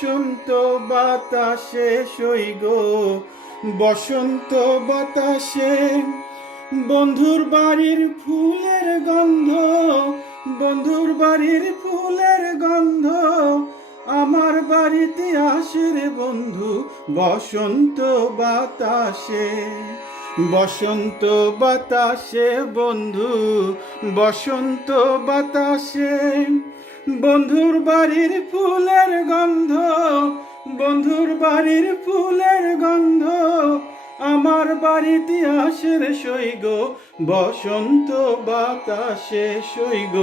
বসন্ত বাতাসে সইগ বসন্ত বাতাসে বন্ধুর বাড়ির ফুলের গন্ধ, বন্ধুর বাড়ির ফুলের গন্ধ আমার বাড়িতে আসে রে বন্ধু বসন্ত বাতাসে, বসন্ত বাতাসে বন্ধু, বসন্ত বাতাসে বন্ধুর বাড়ির ফুলের গন্ধ, বন্ধুর বাড়ির ফুলের গন্ধ আমার বাড়িতে আসে রে সইগ বসন্ত বাতাসে, সইগ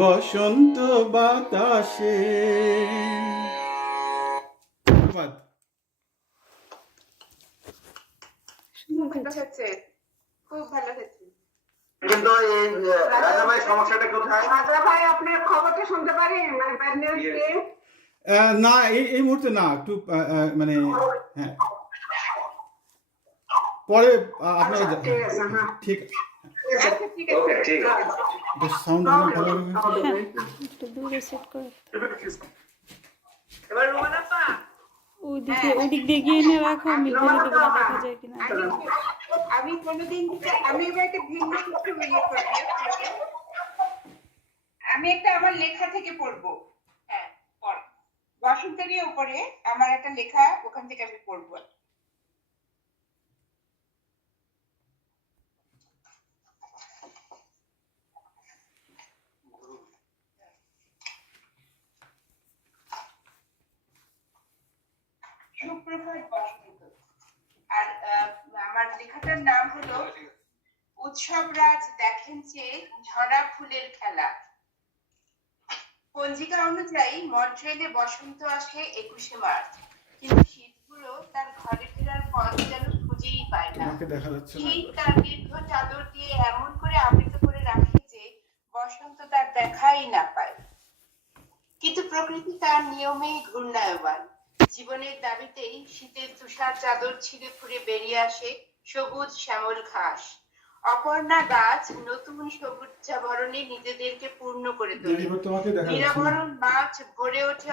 বসন্ত বাতাসে। ধন্যবাদ। খুব ভালো হয়েছে। কিন্তু এই রাজা ভাই সমস্যাটা কোথায়? রাজা ভাই আপনার খবরটা শুনতে পারেন, মানে ব্যাড নিউজ কি? না এই মুহূর্তে না, একটু মানে হ্যাঁ পরে আপনারা ঠিক আছে, হ্যাঁ ঠিক আচ্ছা ঠিক আছে, ঠিক আছে। সাউন্ড ভালো হবে। একটু দূরে সেট করে এবার রোমান আপা ওদিক দিয়ে গিয়ে এনে রাখো, আমি বলে দেবো দেখা যায় কিনা। আমি কোনোদিন আমি এবার একটা ভিন্ন কিছু ইয়ে করবি আপনাকে। আমি একটা আমার লেখা থেকে পড়বো। হ্যাঁ পড়। বসন্তেরই উপরে আমার একটা লেখা, ওখান থেকে আমি পড়বো। সুপ্রভাত বসন্ত। আর আমার লেখাটার নাম হলো উৎসবরাজ দেখেন যে ঝরা ফুলের খেলা। পঞ্জিকা অনুযায়ী মন্ট্রিয়েলে বসন্ত আসে 21শে মার্চ, কিন্তু শীতগুলো তার ঘরে ফেরার পথ যেন খুঁজেই পায় না। শীত তার দীর্ঘ চাদর দিয়ে এমন করে আবৃত করে রাখে যে বসন্ত তার দেখাই না পায়। কিন্তু প্রকৃতি তার নিয়মেই ঘূর্ণায়মান। জীবনের দাবিতেই শীতের তুষার চাদর ছিঁড়ে ফুঁড়ে বেরিয়ে আসে সবুজ শ্যামল ঘাস। অপর্ণা গাছ নতুন সবুজাভরণে নিজেদেরকে পূর্ণ করে তোলে। নিরাভরণ মাছ ভরে ওঠে